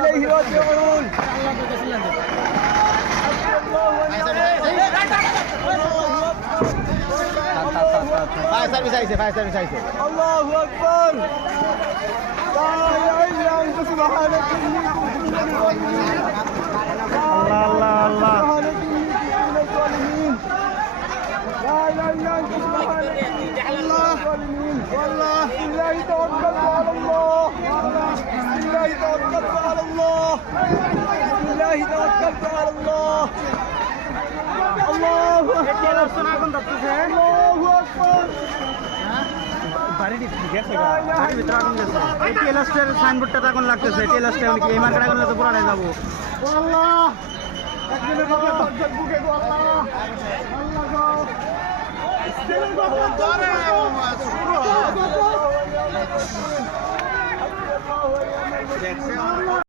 إليه راجعون fire service আইছে الله أكبر لا إله إلا أنت سبحانك إني كنت من الظالمين আল্লাহ سبحانك إني كنت من الظالمين لا إله إلا أنت سبحانك إني كنت من الظالمين والله بسم الله توكلت على الله بسم الله توكلت على الله بسم الله توكلت على الله الله أكبر الله أكبر সাইনবোর্ডটা এখন লাগতেছে এই মার্কেট এখন তো পুরাটাই যাবো আল্লাহ একদিনের বুকে দরজার বুকে গো আল্লাহ আল্লাহ গো